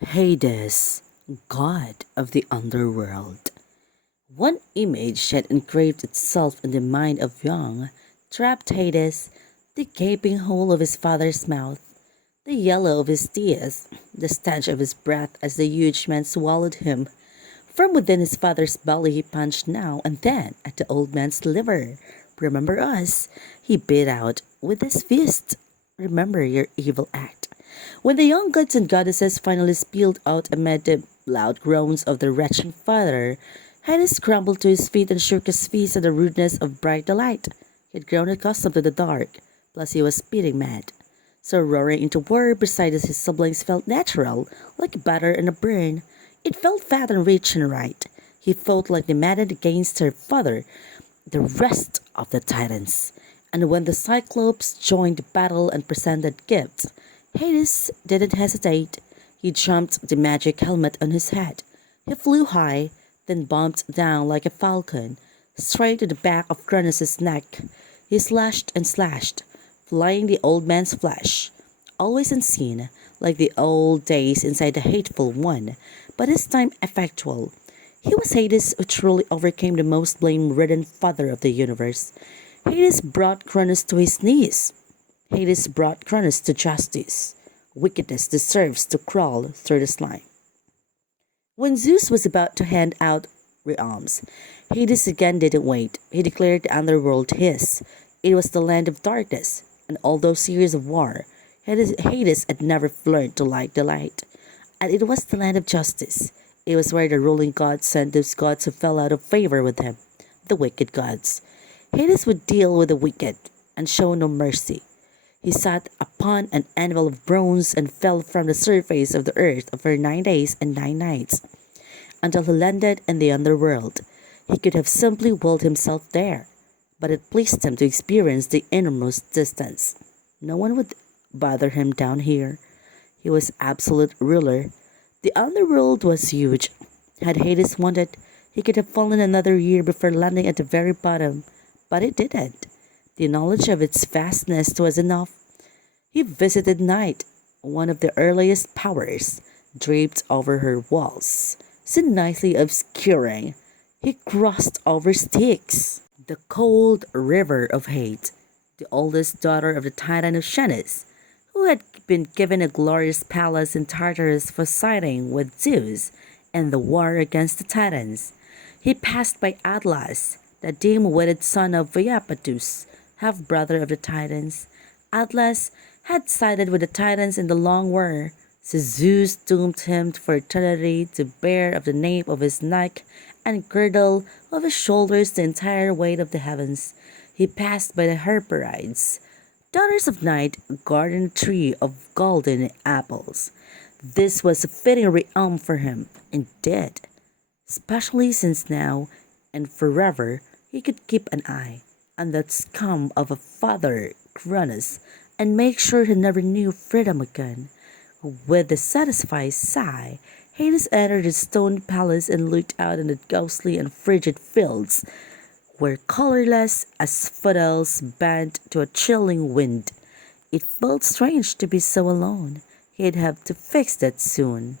Hades, god of the underworld. One image had engraved itself in the mind of young, trapped Hades, the gaping hole of his father's mouth, the yellow of his tears, the stench of his breath as the huge man swallowed him. From within his father's belly he punched now and then at the old man's liver. "Remember us," he bit out with his fist. "Remember your evil act." When the young gods and goddesses finally spilled out amid the loud groans of the retching father, Hades scrambled to his feet and shook his fist at the rudeness of bright delight. He had grown accustomed to the dark, plus he was spitting mad. So roaring into war beside his siblings felt natural, like a batter and a burn. It felt fat and rich and right. He fought like the maddened against her father, the rest of the titans. And when the Cyclops joined the battle and presented gifts, Hades didn't hesitate. He jumped the magic helmet on his head. He flew high, then bumped down like a falcon, straight to the back of Cronus' neck. He slashed and slashed, flying the old man's flesh, always unseen, like the old days inside the hateful one, but this time effectual. He was Hades who truly overcame the most blame-ridden father of the universe. Hades brought Cronus to his knees. Hades brought Cronus to justice. Wickedness deserves to crawl through the slime. When Zeus was about to hand out realms, Hades again didn't wait. He declared the underworld his. It was the land of darkness, and all those years of war, Hades had never learned to like the light. And it was the land of justice. It was where the ruling gods sent those gods who fell out of favor with him, the wicked gods. Hades would deal with the wicked and show no mercy. He sat upon an anvil of bronze and fell from the surface of the earth for 9 days and 9 nights, until he landed in the underworld. He could have simply willed himself there, but it pleased him to experience the innermost distance. No one would bother him down here. He was absolute ruler. The underworld was huge. Had Hades wanted, he could have fallen another year before landing at the very bottom, but he didn't. The knowledge of its vastness was enough. He visited Night, one of the earliest powers, draped over her walls, so nicely obscuring. He crossed over Styx, the cold river of hate, the oldest daughter of the Titan of Oceanus, who had been given a glorious palace in Tartarus for siding with Zeus in the war against the Titans. He passed by Atlas, the dim-witted son of 𝖀𝒑𝒈, half-brother of the Titans. Atlas had sided with the Titans in the long war, so Zeus doomed him for eternity to bear of the nape of his neck and girdle of his shoulders the entire weight of the heavens. He passed by the Hesperides, daughters of Night, guarding a tree of golden apples. This was a fitting realm for him, indeed, especially since now and forever he could keep an eye on that scum of a father, Cronus, and make sure he never knew freedom again. With a satisfied sigh, Hades entered the stone palace and looked out on the ghostly and frigid fields, where colorless asphodels bent to a chilling wind. It felt strange to be so alone. He'd have to fix that soon.